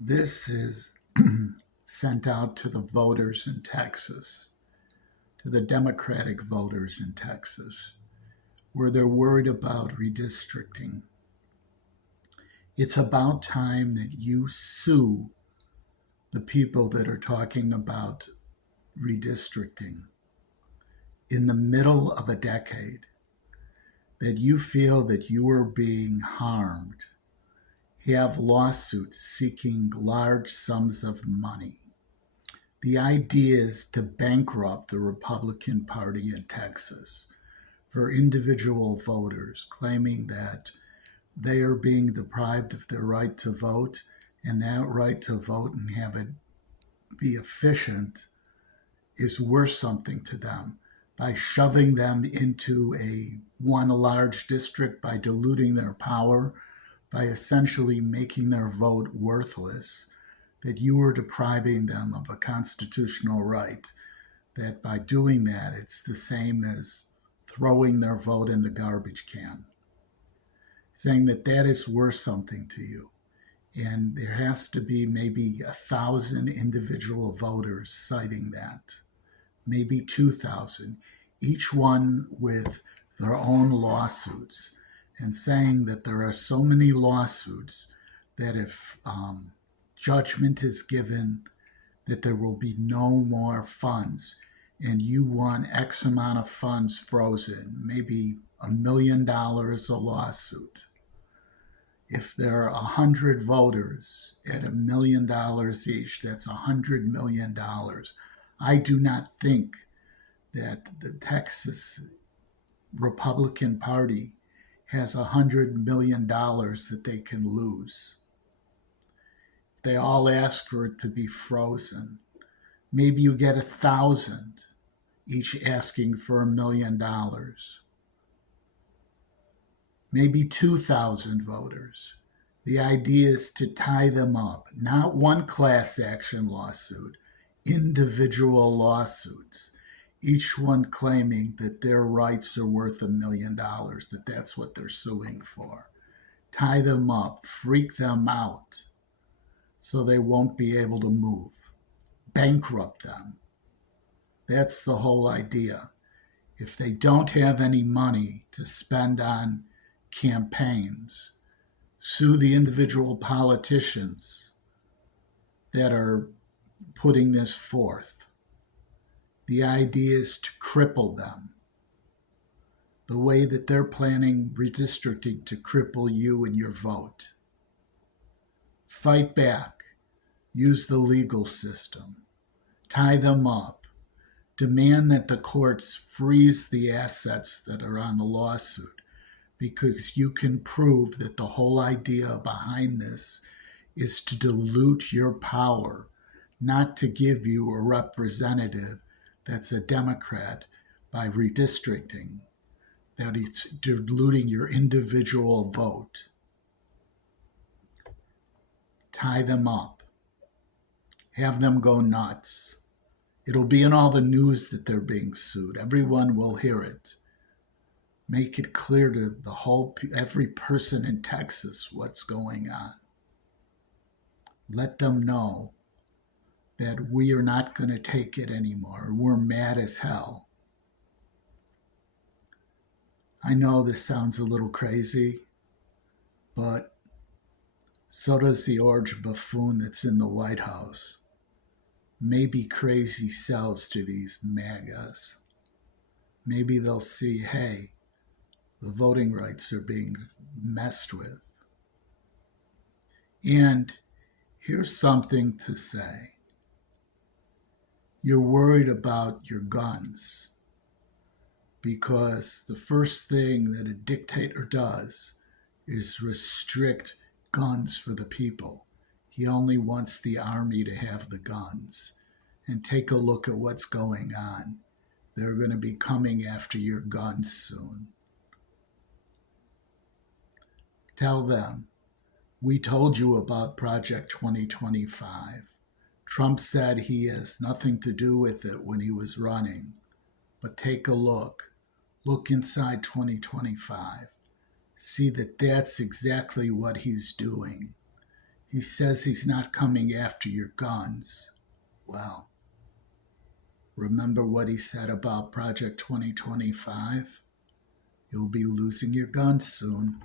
This is sent out to the voters in Texas, to the Democratic voters in Texas, where they're worried about redistricting. It's about time that you sue the people that are talking about redistricting in the middle of a decade, that you feel that you are being harmed, have lawsuits seeking large sums of money. The idea is to bankrupt the Republican Party in Texas for individual voters, claiming that they are being deprived of their right to vote, and that right to vote and have it be efficient is worth something to them by shoving them into a one large district, by diluting their power, by essentially making their vote worthless, that you are depriving them of a constitutional right, that by doing that, it's the same as throwing their vote in the garbage can, saying that that is worth something to you. And there has to be maybe 1,000 individual voters citing that, maybe 2,000, each one with their own lawsuits, and saying that there are so many lawsuits that if judgment is given, that there will be no more funds, and you want X amount of funds frozen, maybe $1 million a lawsuit. If there are 100 voters at $1 million each, that's $100 million. I do not think that the Texas Republican Party has $100 million that they can lose. They all ask for it to be frozen. Maybe you get 1,000, each asking for $1 million. Maybe 2,000 voters. The idea is to tie them up, not one class action lawsuit, individual lawsuits, each one claiming that their rights are worth $1 million, that that's what they're suing for. Tie them up, freak them out, so they won't be able to move. Bankrupt them. That's the whole idea. If they don't have any money to spend on campaigns, sue the individual politicians that are putting this forth. The idea is to cripple them the way that they're planning redistricting to cripple you and your vote. Fight back. Use the legal system. Tie them up. Demand that the courts freeze the assets that are on the lawsuit, because you can prove that the whole idea behind this is to dilute your power, not to give you a representative that's a Democrat by redistricting, that it's diluting your individual vote. Tie them up. Have them go nuts. It'll be in all the news that they're being sued. Everyone will hear it. Make it clear to every person in Texas what's going on. Let them know that we are not going to take it anymore. We're mad as hell. I know this sounds a little crazy, but so does the orange buffoon that's in the White House. Maybe crazy sells to these MAGAs. Maybe they'll see, hey, the voting rights are being messed with. And here's something to say. You're worried about your guns because the first thing that a dictator does is restrict guns for the people. He only wants the army to have the guns. And take a look at what's going on. They're going to be coming after your guns soon. Tell them, we told you about Project 2025. Trump said he has nothing to do with it when he was running. But take a look. Look inside 2025. See that that's exactly what he's doing. He says he's not coming after your guns. Well, remember what he said about Project 2025? You'll be losing your guns soon.